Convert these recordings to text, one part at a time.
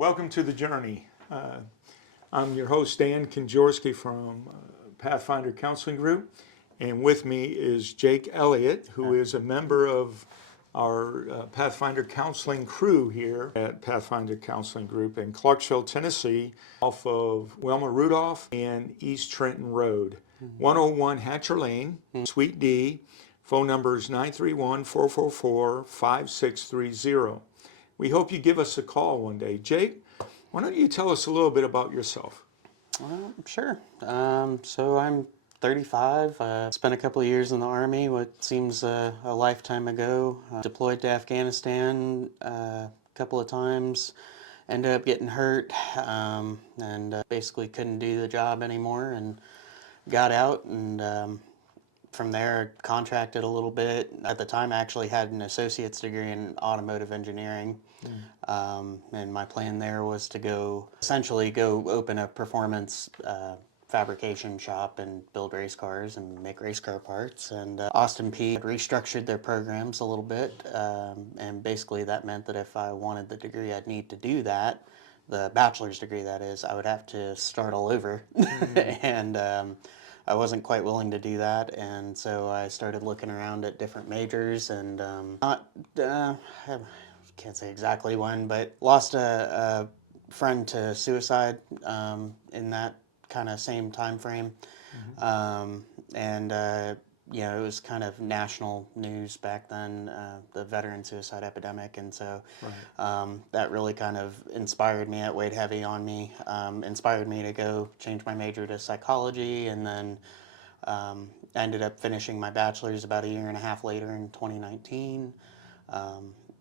Welcome to the journey. I'm your host, Dan Konjorski from Pathfinder Counseling Group, and with me is Jake Elliot, who is a member of our Pathfinder Counseling crew here at Pathfinder Counseling Group in Clarksville, Tennessee, off of Wilma Rudolph and East Trenton Road, 101 Hatcher Lane, Suite D. Phone number is 931-444-5630. We hope you give us a call one day. Jake, why don't you tell us a little bit about yourself? Sure. So I'm 35. Spent a couple of years in the Army, what seems a lifetime ago. Deployed to Afghanistan a couple of times. Ended up getting hurt and basically couldn't do the job anymore and got out and from there contracted a little bit. At the time I actually had an associate's degree in automotive engineering. And my plan there was to essentially go open a performance fabrication shop and build race cars and make race car parts. And Austin P had restructured their programs a little bit, and basically that meant that if I wanted the degree I'd need to do that, the bachelor's degree that is, I would have to start all over. And I wasn't quite willing to do that, and so I started looking around at different majors and can't say exactly when, but lost a friend to suicide in that kind of same time frame. You know, it was kind of national news back then, the veteran suicide epidemic, and so that really kind of inspired me. It weighed heavy on me, inspired me to go change my major to psychology, and then ended up finishing my bachelor's about a year and a half later in 2019.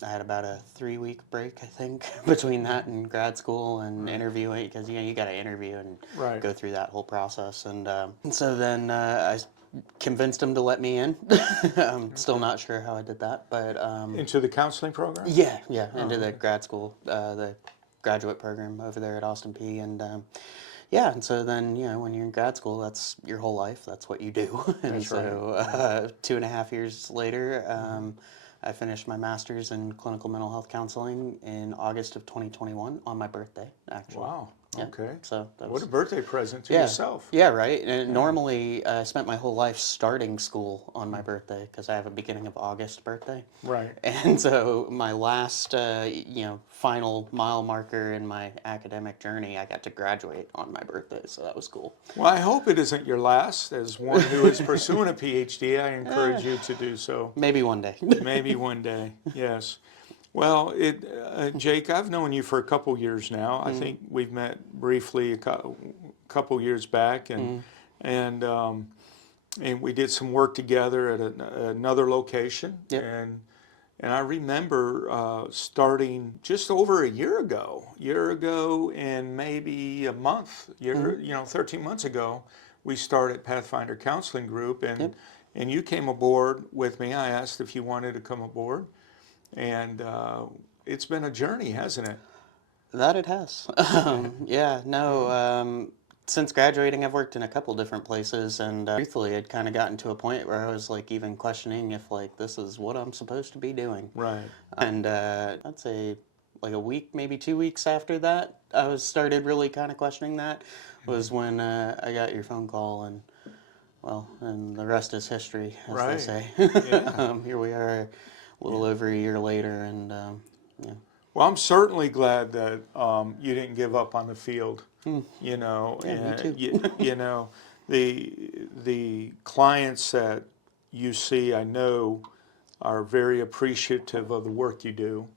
I had about a 3-week break, I think, between that and grad school and interviewing, because you got to interview and go through that whole process. And so then I convinced him to let me in. I'm still not sure how I did that, but Into the counseling program? Yeah, into the grad school, the graduate program over there at Austin P. And yeah, and so then, when you're in grad school, that's your whole life. That's what you do. And so 2.5 years later, I finished my master's in clinical mental health counseling in August of 2021 on my birthday, actually. Wow. Yeah. Okay. So what a birthday present to yourself. Yeah, right. And normally I spent my whole life starting school on my birthday because I have a beginning of August birthday. Right. And so my last, final mile marker in my academic journey, I got to graduate on my birthday. So that was cool. Well, I hope it isn't your last. As one who is pursuing a PhD, I encourage you to do so. Maybe one day. Maybe one day, yes. Well, Jake, I've known you for a couple years now. I think we've met briefly a couple years back, and we did some work together at another location. Yep. And I remember starting just over a year ago, and maybe a month, 13 months ago, we started Pathfinder Counseling Group, and you came aboard with me. I asked if you wanted to come aboard. And it's been a journey, hasn't it? That it has. Since graduating, I've worked in a couple different places, and truthfully, I'd kind of gotten to a point where I was like even questioning if this is what I'm supposed to be doing. Right. And I'd say like a week, maybe 2 weeks after that, I started really kind of questioning that. Was when I got your phone call, and the rest is history, as they say. Here we are. A little over a year later, and Well, I'm certainly glad that you didn't give up on the field. Me too. The clients that you see, I know, are very appreciative of the work you do.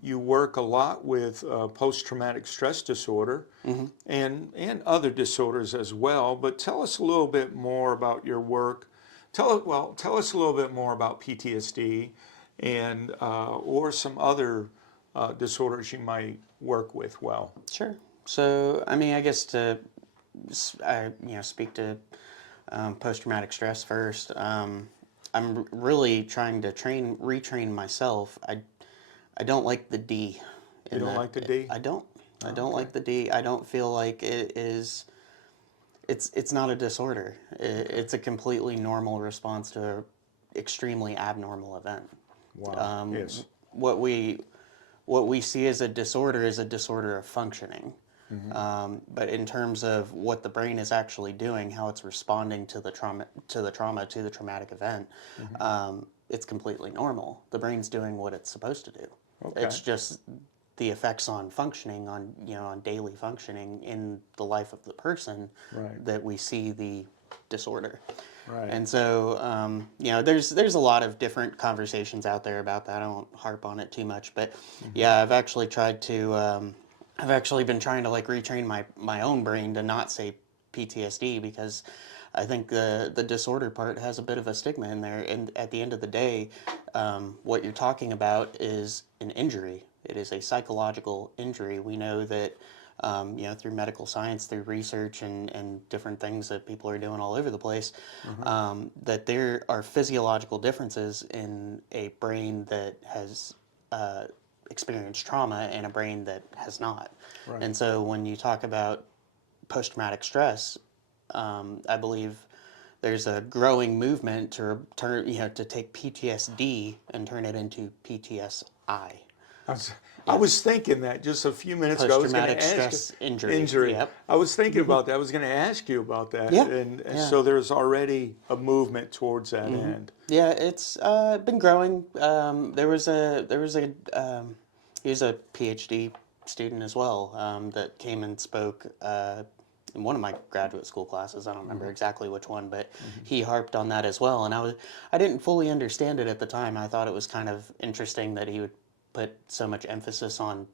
You work a lot with post-traumatic stress disorder and other disorders as well. But tell us a little bit more about your work. Tell us a little bit more about PTSD and or some other disorders you might work with well. Sure. So, I guess to speak to post-traumatic stress first, I'm really trying to retrain myself. I don't like the D. You don't like the D? I don't. I don't like the D. I don't feel like it is... It's not a disorder. It's a completely normal response to an extremely abnormal event. Wow. Yes. What we what we see as a disorder is a disorder of functioning. But in terms of what the brain is actually doing, how it's responding to the traumatic event, it's completely normal. The brain's doing what it's supposed to do. Okay. It's just the effects on functioning, on daily functioning in the life of the person, Right. that we see the disorder. Right. And so, there's a lot of different conversations out there about that. I won't harp on it too much, but yeah, I've actually been trying to like retrain my own brain to not say PTSD, because I think the disorder part has a bit of a stigma in there. And at the end of the day, what you're talking about is an injury. It is a psychological injury. We know that, through medical science, through research and different things that people are doing all over the place, that there are physiological differences in a brain that has experienced trauma and a brain that has not. Right. And so when you talk about post-traumatic stress, I believe there's a growing movement to take PTSD and turn it into PTSI. I was thinking that just a few minutes ago. I was going to Post-traumatic ask stress you, injury. Yep. I was thinking about that. I was going to ask you about that. Yeah. And Yeah. so there's already a movement towards that end. Yeah, it's been growing. There was a he was a PhD student as well, that came and spoke in one of my graduate school classes. I don't remember exactly which one, but he harped on that as well. And I didn't fully understand it at the time. I thought it was kind of interesting that he would put so much emphasis on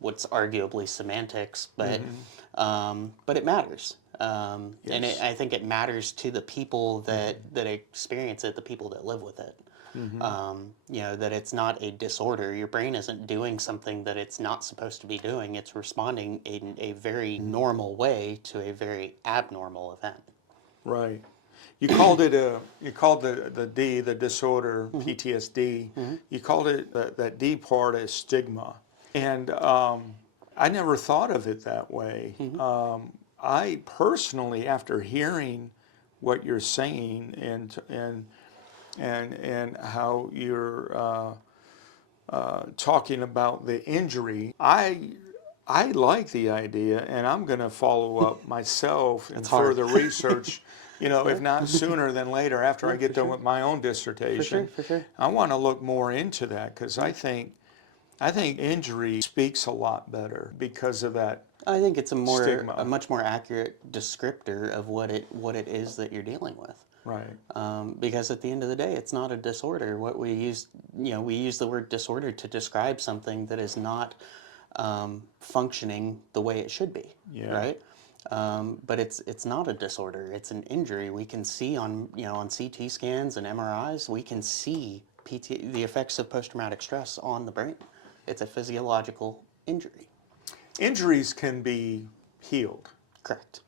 what's arguably semantics, but it matters. And I think it matters to the people that experience it, the people that live with it. That it's not a disorder. Your brain isn't doing something that it's not supposed to be doing. It's responding in a very normal way to a very abnormal event. Right. You called it the disorder, PTSD. You called it that D part as stigma. And I never thought of it that way. I personally, after hearing what you're saying and how you're talking about the injury, I like the idea, and I'm going to follow up myself and further research. If not sooner than later, after I get done with my own dissertation. For sure. I want to look more into that, because I think injury speaks a lot better because of that. I think it's stigma. a much more accurate descriptor of what it is that you're dealing with. Right. Because at the end of the day, it's not a disorder. What we use the word disorder to describe something that is not functioning the way it should be. Yeah. Right. But it's not a disorder. It's an injury. We can see on CT scans and MRIs, we can see the effects of post-traumatic stress on the brain. It's a physiological injury. Injuries can be healed. Correct.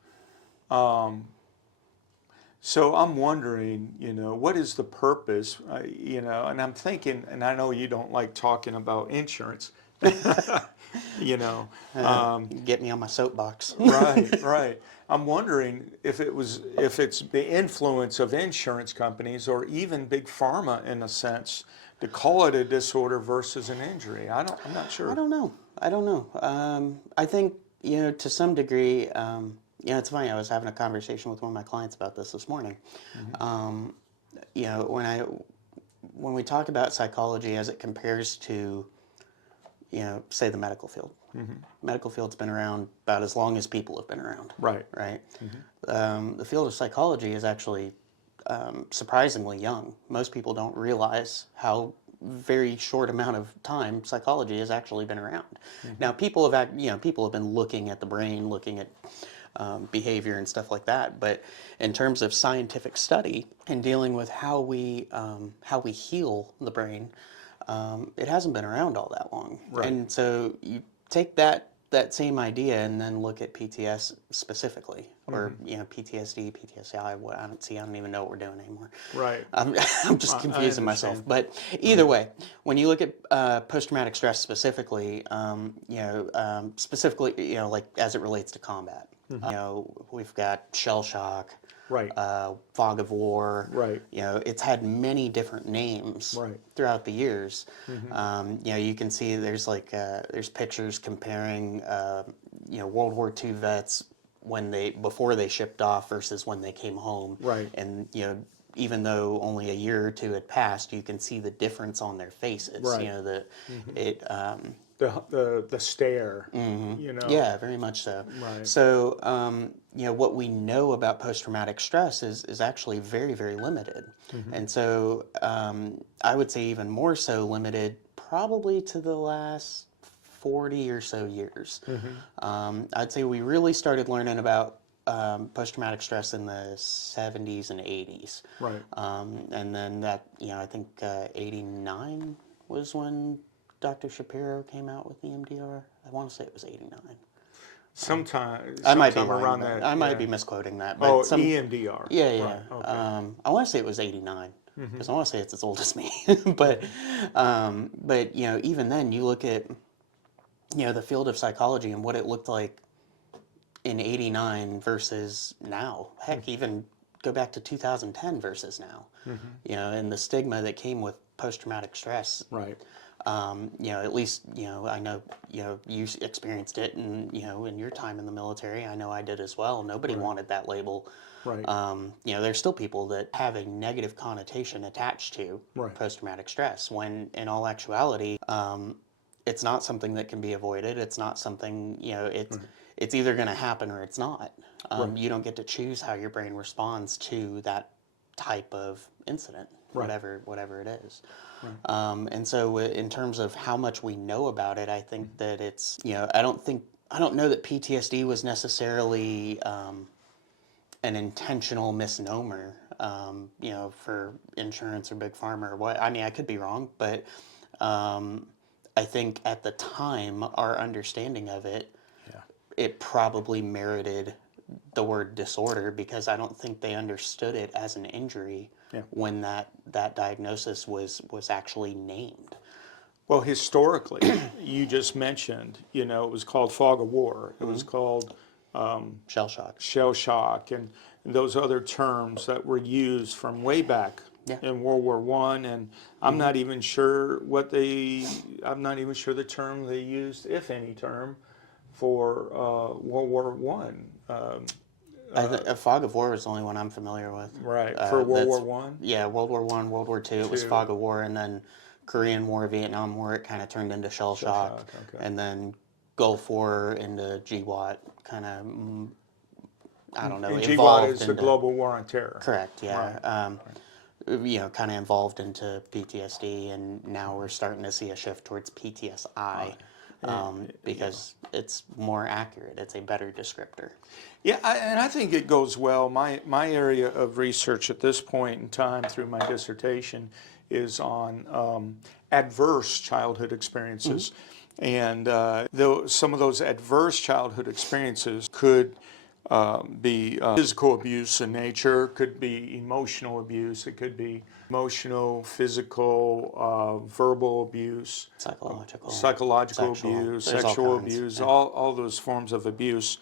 So I'm wondering, what is the purpose? And I'm thinking, and I know you don't like talking about insurance. Get me on my soapbox. Right. I'm wondering if it's the influence of insurance companies or even big pharma, in a sense, to call it a disorder versus an injury. I'm not sure. I don't know. I think to some degree. It's funny. I was having a conversation with one of my clients about this morning. When we talk about psychology as it compares to say the medical field. Medical field's been around about as long as people have been around. Right. Right. The field of psychology is actually surprisingly young. Most people don't realize how very short amount of time psychology has actually been around. Now, people have been looking at the brain, looking at behavior and stuff like that. But in terms of scientific study and dealing with how we heal the brain, it hasn't been around all that long. Right. And so you take that same idea and then look at PTS specifically, or PTSD, PTSI. I don't even know what we're doing anymore. Right. I'm just confusing myself. But either way, when you look at post-traumatic stress specifically, like as it relates to combat, we've got shell shock, Right. Fog of War. Right. You know, it's had many different names Right. throughout the years. You know, you can see there's like there's pictures comparing you know, World War II vets before they shipped off versus when they came home. Right. And you know, even though only a year or two had passed, you can see the difference on their faces. Right. You know, it The stare, you know. yeah, very much so. Right. So, you know, what we know about post-traumatic stress is actually very, very limited. And so I would say even more so limited probably to the last 40 or so years. I'd say we really started learning about post-traumatic stress in the 70s and 80s. Right. And then that, you know, I think 89 was when Dr. Shapiro came out with EMDR. I want to say it was 89. Sometime I might be around lying, that. I might yeah. be misquoting that. But Oh, EMDR. yeah, yeah. Right. Okay. I want to say it was 89 because I want to say it's as old as me. but you know, even then, you look at you know the field of psychology and what it looked like in '89 versus now. Heck, even go back to 2010 versus now. You know, and the stigma that came with post-traumatic stress. Right. You know, at least, you know, I know, you know, you experienced it and, you know, in your time in the military, I know I did as well. Nobody wanted that label. Right. You know, there's still people that have a negative connotation attached to Right. post-traumatic stress when in all actuality, it's not something that can be avoided. It's not something, you know, it's either going to happen or it's not. You don't get to choose how your brain responds to that type of incident, whatever it is. And so in terms of how much we know about it, I think that it's, you know, I don't know that PTSD was necessarily an intentional misnomer, you know, for insurance or big pharma or what. I mean, I could be wrong, but I think at the time, our understanding of it, it probably merited the word disorder because I don't think they understood it as an injury when that diagnosis was actually named. Well, historically, you just mentioned, you know, it was called fog of war. It was called Shell shock. and those other terms that were used from way back in World War I. And I'm not even sure I'm not even sure the term they used, if any term, for World War One. A fog of war was the only one I'm familiar with. Right, for World War One? Yeah, World War One, World War Two, it was fog of war, and then Korean War, Vietnam War, it kind of turned into shell shock, okay. and then Gulf War into GWOT, kind of, I don't know, And evolved GWOT is into... the Global War on Terror. Correct, yeah. You know, kind of evolved into PTSD, and now we're starting to see a shift towards PTSI. Because it's more accurate. It's a better descriptor. Yeah, and I think it goes well. My area of research at this point in time through my dissertation is on adverse childhood experiences. And some of those adverse childhood experiences could be physical abuse in nature, could be emotional abuse, it could be emotional, physical, verbal abuse, psychological abuse, sexual abuse, all those forms of abuse,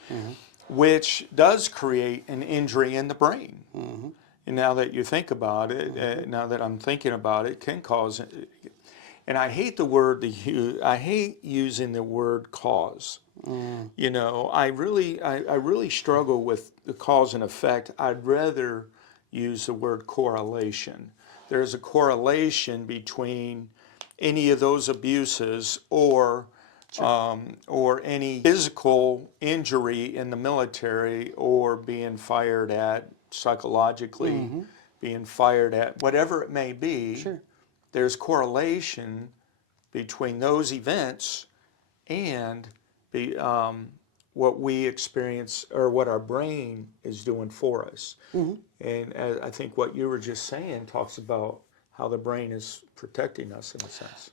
which does create an injury in the brain. And now that you think about it, now that I'm thinking about it, can cause, and I hate I hate using the word cause. You know, I really struggle with the cause and effect. I'd rather use the word correlation. There's a correlation between any of those abuses or any physical injury in the military or being fired at psychologically, being fired at, whatever it may be. There's correlation between those events and what we experience or what our brain is doing for us. And I think what you were just saying talks about how the brain is protecting us in a sense.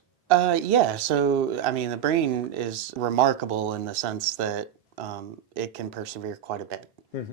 Yeah, so I mean, the brain is remarkable in the sense that it can persevere quite a bit.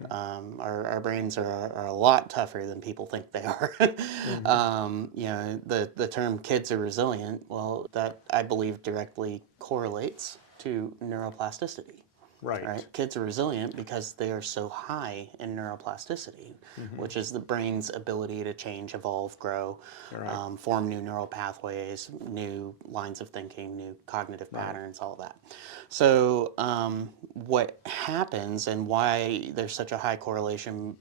Our brains are a lot tougher than people think they are. You know, the term "kids are resilient," well, that I believe directly correlates to neuroplasticity. Right. Kids are resilient because they are so high in neuroplasticity, which is the brain's ability to change, evolve, grow, Right. form new neural pathways, new lines of thinking, new cognitive patterns, all of that. So what happens and why there's such a high correlation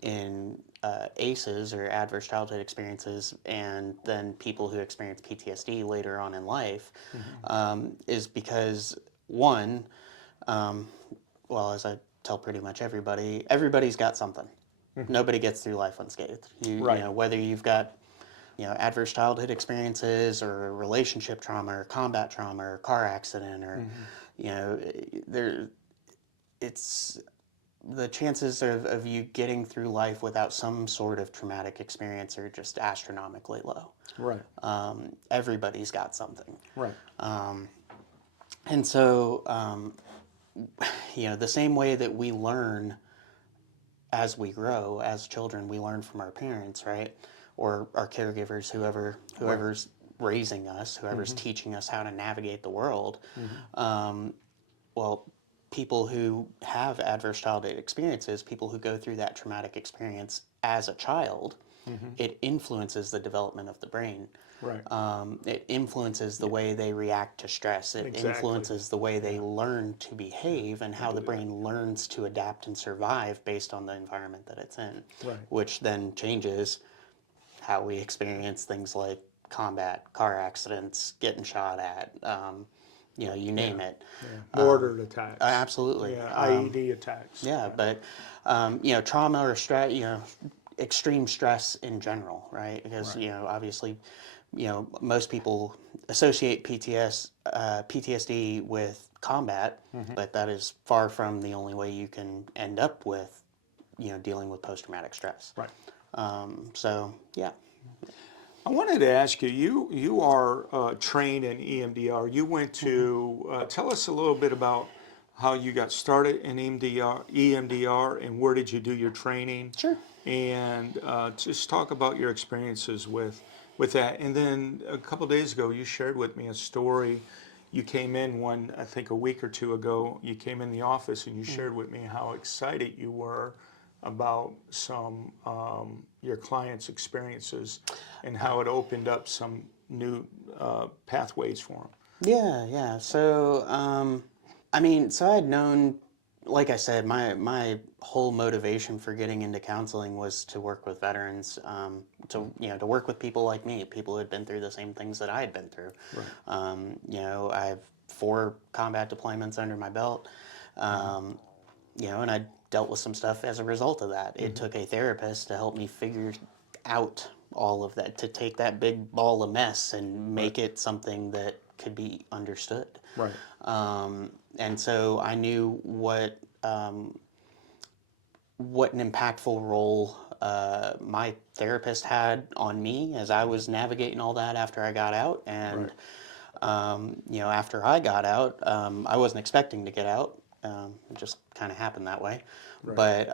in ACEs, or adverse childhood experiences, and then people who experience PTSD later on in life, is because, one, well, as I tell pretty much everybody, everybody's got something. Nobody gets through life unscathed. You Right. know, whether you've got adverse childhood experiences, or relationship trauma, or combat trauma, or car accident, or there, it's the chances of you getting through life without some sort of traumatic experience are just astronomically low. Right. Everybody's got something. Right. And so, the same way that we learn as we grow, as children, we learn from our parents, right? Or our caregivers, whoever's raising us, whoever's teaching us how to navigate the world. Well, people who have adverse childhood experiences, people who go through that traumatic experience as a child, it influences the development of the brain. Right. It influences the way they react to stress. It Exactly. influences the way they learn to behave, and how the brain learns to adapt and survive based on the environment that it's in, Right. which then changes how we experience things like combat, car accidents, getting shot at, you name it. Yeah. Mortar attacks. Absolutely. Yeah. IED attacks. Yeah, but trauma or stress, extreme stress in general, right? Because obviously, most people associate PTSD with combat, but that is far from the only way you can end up with, dealing with post-traumatic stress. Right. So yeah. I wanted to ask you, you are trained in EMDR. You went to, tell us a little bit about how you got started in EMDR, and where did you do your training? Sure. And just talk about your experiences with that. And then a couple days ago, you shared with me a story. You came in I think a week or two ago, you came in the office and you shared with me how excited you were about some your clients' experiences and how it opened up some new pathways for them. Yeah. So, so I had known, like I said, my whole motivation for getting into counseling was to work with veterans, to work with people like me, people who had been through the same things that I had been through. Right. I have 4 combat deployments under my belt, and I dealt with some stuff as a result of that. It took a therapist to help me figure out all of that, to take that big ball of mess and make it something that could be understood. Right. And so I knew what an impactful role my therapist had on me as I was navigating all that after I got out. And after I got out, I wasn't expecting to get out. It just kind of happened that way. Right. But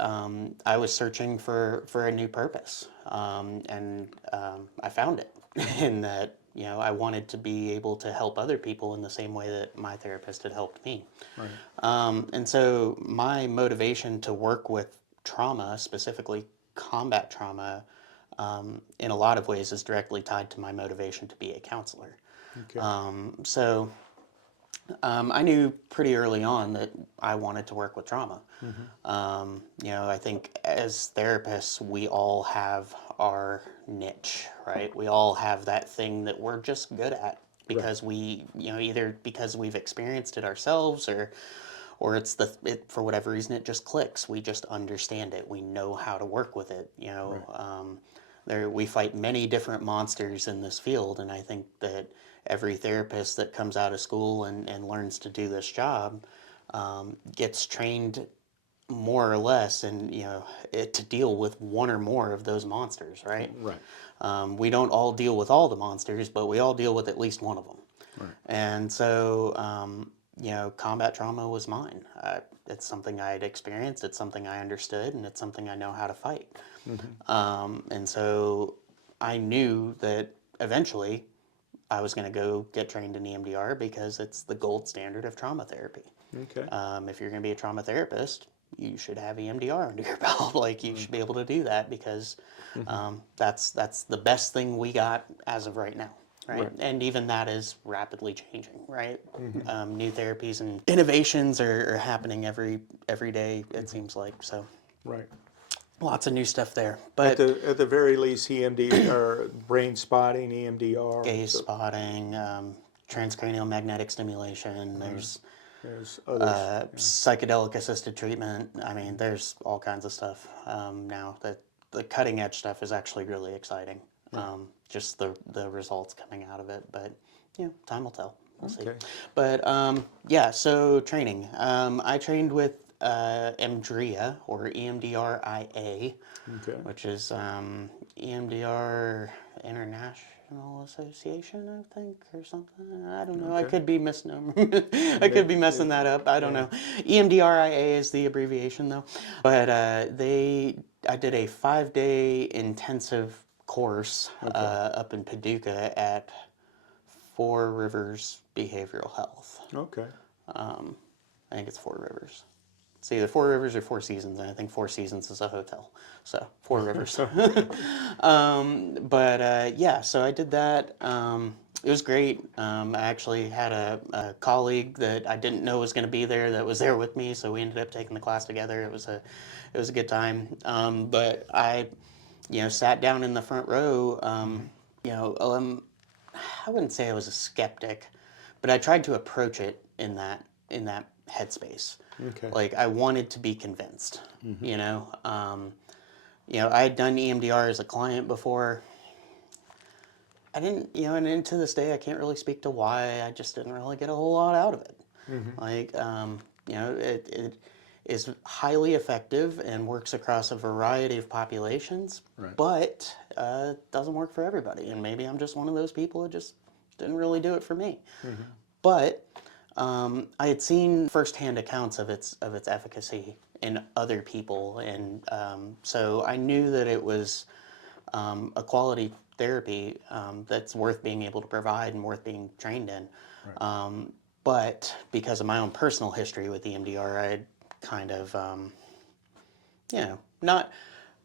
I was searching for a new purpose, and I found it in that I wanted to be able to help other people in the same way that my therapist had helped me. Right. And so my motivation to work with trauma, specifically combat trauma, in a lot of ways is directly tied to my motivation to be a counselor. Okay. I knew pretty early on that I wanted to work with trauma. I think as therapists, we all have our niche, right? We all have that thing that we're just good at because we, either because we've experienced it ourselves, or it's for whatever reason it just clicks. We just understand it. We know how to work with it. We fight many different monsters in this field, and I think that every therapist that comes out of school and learns to do this job gets trained more or less and to deal with one or more of those monsters, right? Right. We don't all deal with all the monsters, but we all deal with at least one of them. Right. And so combat trauma was mine. It's something I had experienced, it's something I understood, and it's something I know how to fight. And so I knew that eventually I was going to go get trained in EMDR because it's the gold standard of trauma therapy. Okay. If you're going to be a trauma therapist, you should have EMDR under your belt. Like, you should be able to do that because that's the best thing we got as of right now. Right? And even that is rapidly changing, right? New therapies and innovations are happening every day, it seems like. So Right. lots of new stuff there. At But the very least, EMD or brain spotting, EMDR. gaze spotting, transcranial magnetic stimulation, there's others. psychedelic assisted treatment. I mean, there's all kinds of stuff now. That the cutting edge stuff is actually really exciting. Just the results coming out of it, but time will tell. We'll see. But yeah, so training. I trained with EMDRIA, or EMDRIA, which is EMDR International Association, I think, or something. I don't know. I could be misnomer. I could be messing that up. I don't know. EMDRIA is the abbreviation, though. But I did a 5-day intensive course up in Paducah at Four Rivers Behavioral Health. Okay. I think it's Four Rivers. It's either Four Rivers or Four Seasons, and I think Four Seasons is a hotel. So, Four Rivers. Yeah, so I did that. It was great. I actually had a colleague that I didn't know was going to be there that was there with me, so we ended up taking the class together. It was a good time. But I sat down in the front row. I wouldn't say I was a skeptic, but I tried to approach it in that headspace. Okay. Like, I wanted to be convinced. I had done EMDR as a client before. I didn't, and to this day, I can't really speak to why. I just didn't really get a whole lot out of it. Like, it is highly effective and works across a variety of populations, but doesn't work for everybody. And maybe I'm just one of those people that just didn't really do it for me. But I had seen firsthand accounts of its efficacy in other people, and so I knew that it was a quality therapy that's worth being able to provide and worth being trained in. But because of my own personal history with EMDR, I had kind of, not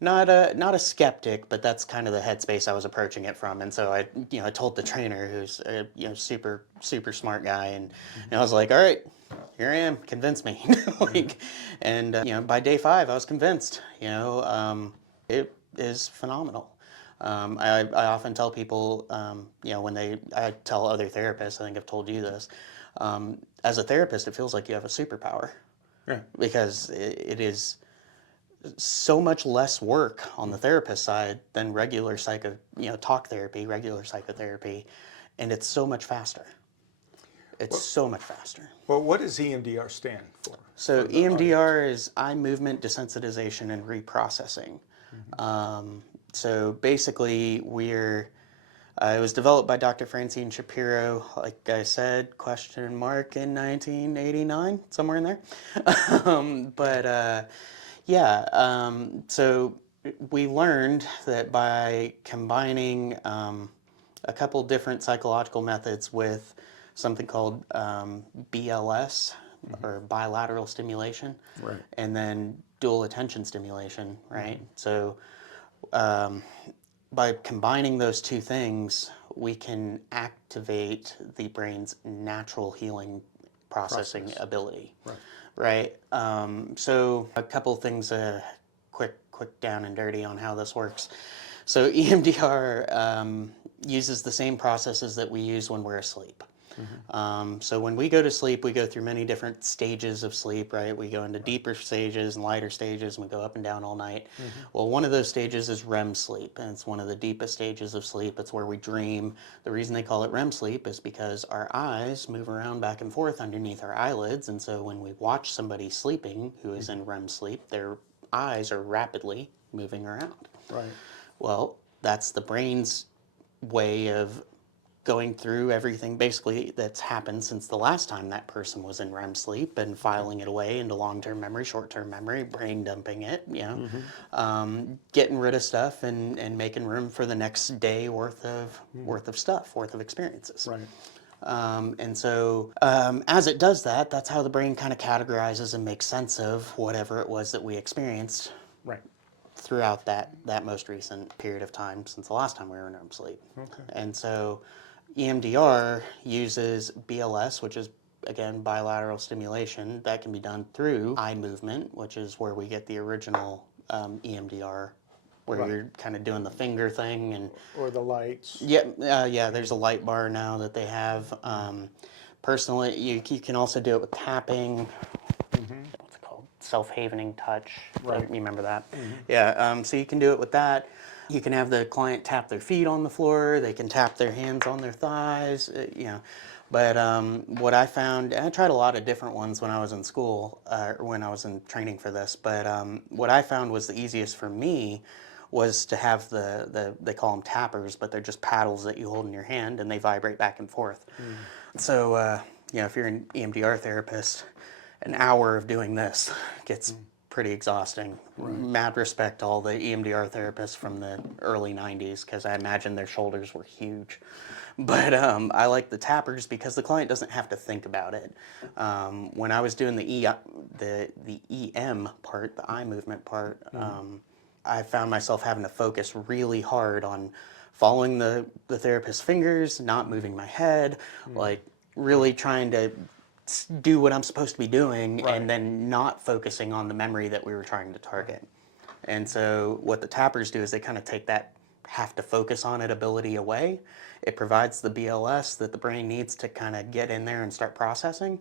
a skeptic, but that's kind of the headspace I was approaching it from. And so I told the trainer, who's a super smart guy, and I was like, all right, here I am, convince me. By day 5, I was convinced. It is phenomenal. I often tell people, I tell other therapists, I think I've told you this, as a therapist, it feels like you have a superpower. Because it is so much less work on the therapist side than regular talk therapy, regular psychotherapy, and it's so much faster. So much faster. Well, what does EMDR stand for? So EMDR is eye movement desensitization and reprocessing. So basically, it was developed by Dr. Francine Shapiro, like I said, in 1989, somewhere in there. So we learned that by combining a couple different psychological methods with something called BLS, or bilateral stimulation, and then dual attention stimulation, right? So by combining those two things, we can activate the brain's natural healing processing ability. Right. So a couple things, quick down and dirty on how this works. So EMDR uses the same processes that we use when we're asleep. So when we go to sleep, we go through many different stages of sleep, right? We go into deeper stages and lighter stages, and we go up and down all night. Well, one of those stages is REM sleep, and it's one of the deepest stages of sleep. It's where we dream. The reason they call it REM sleep is because our eyes move around back and forth underneath our eyelids, and so when we watch somebody sleeping who is in REM sleep, their eyes are rapidly moving around. Well, that's the brain's way of going through everything basically that's happened since the last time that person was in REM sleep and filing it away into long-term memory, short-term memory, brain dumping it, getting rid of stuff and making room for the next day worth of stuff, worth of experiences. Right. And so as it does that, that's how the brain kind of categorizes and makes sense of whatever it was that we experienced Right. throughout that most recent period of time since the last time we were in REM sleep. Okay. And so EMDR uses BLS, which is, again, bilateral stimulation. That can be done through eye movement, which is where we get the original EMDR, where Right. you're kind of doing the finger thing. And Or the lights. yeah, there's a light bar now that they have. Personally, you can also do it with tapping. What's it called? Self-havening touch. Right. You remember that? Yeah, so you can do it with that. You can have the client tap their feet on the floor. They can tap their hands on their thighs, But what I found, and I tried a lot of different ones when I was in school, or when I was in training for this, but what I found was the easiest for me was to have they call them tappers, but they're just paddles that you hold in your hand and they vibrate back and forth. So, if you're an EMDR therapist, an hour of doing this gets pretty exhausting. Mad respect to all the EMDR therapists from the early 90s, because I imagine their shoulders were huge. But I like the tappers because the client doesn't have to think about it. When I was doing the EM part, the eye movement part, I found myself having to focus really hard on following the therapist's fingers, not moving my head, like really trying to do what I'm supposed to be doing, and then not focusing on the memory that we were trying to target. And so what the tappers do is they kind of take that have to focus on it ability away. It provides the BLS that the brain needs to kind of get in there and start processing,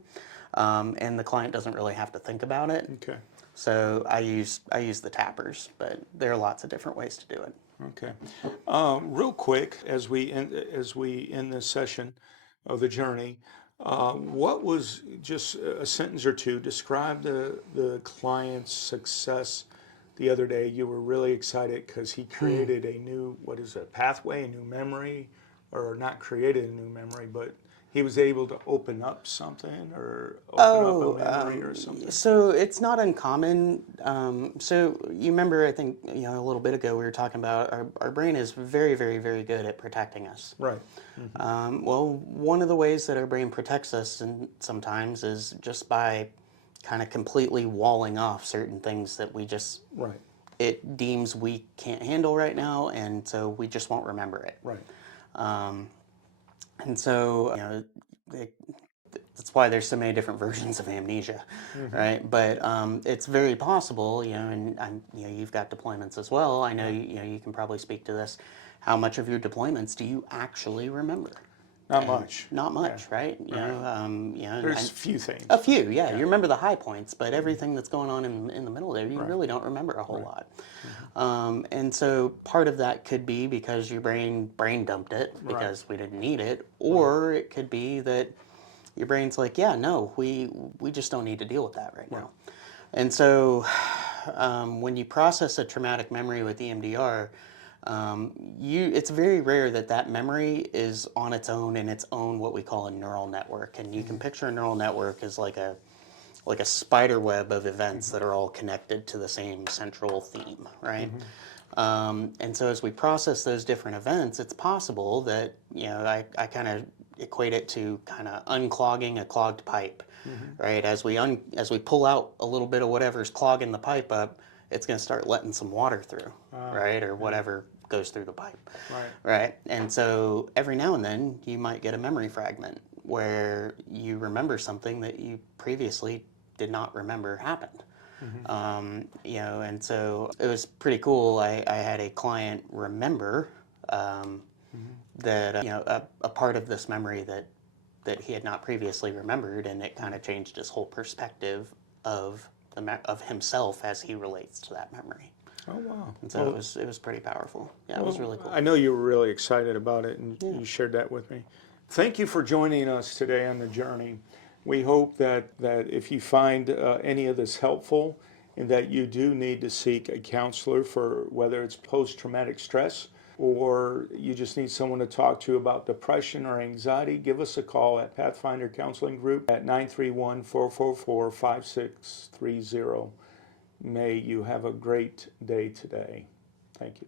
and the client doesn't really have to think about it. Okay. So I use the tappers, but there are lots of different ways to do it. Okay. Real quick, as we end this session of the journey, what was, just a sentence or two, describe the client's success the other day? You were really excited because he created a new, pathway, a new memory, or not created a new memory, but he was able to open up something or open up a memory or something. So it's not uncommon. So you remember, I think, a little bit ago we were talking about our brain is very, very, very good at protecting us. Right. Well, one of the ways that our brain protects us and sometimes is just by kind of completely walling off certain things that we just, it deems we can't handle right now, and so we just won't remember it. Right. And so, that's why there's so many different versions of amnesia, right? But it's very possible, and you've got deployments as well. I know you can probably speak to this. How much of your deployments do you actually remember? Not much. Not much, right? There's a few things. A few, yeah. You remember the high points, but everything that's going on in the middle there, you really don't remember a whole lot. And so part of that could be because your brain dumped it because we didn't need it, or it could be that your brain's like, yeah, no, we just don't need to deal with that right now. And so when you process a traumatic memory with EMDR, it's very rare that memory is on its own in its own what we call a neural network. And you can picture a neural network as like a spider web of events that are all connected to the same central theme, right? And so as we process those different events, it's possible that, I kind of equate it to kind of unclogging a clogged pipe, right? As we pull out a little bit of whatever's clogging the pipe up, it's going to start letting some water through, right? Or whatever goes through the pipe, right? And so every now and then you might get a memory fragment where you remember something that you previously did not remember happened. And so it was pretty cool. I had a client remember that a part of this memory that he had not previously remembered, and it kind of changed his whole perspective of himself as he relates to that memory. Oh, wow. And so it was pretty powerful. Yeah, it was really cool. I know you were really excited about it, and you shared that with me. Thank you for joining us today on the journey. We hope that if you find any of this helpful, and that you do need to seek a counselor for whether it's post-traumatic stress or you just need someone to talk to about depression or anxiety, give us a call at Pathfinder Counseling Group at 931-444-5630. May you have a great day today. Thank you.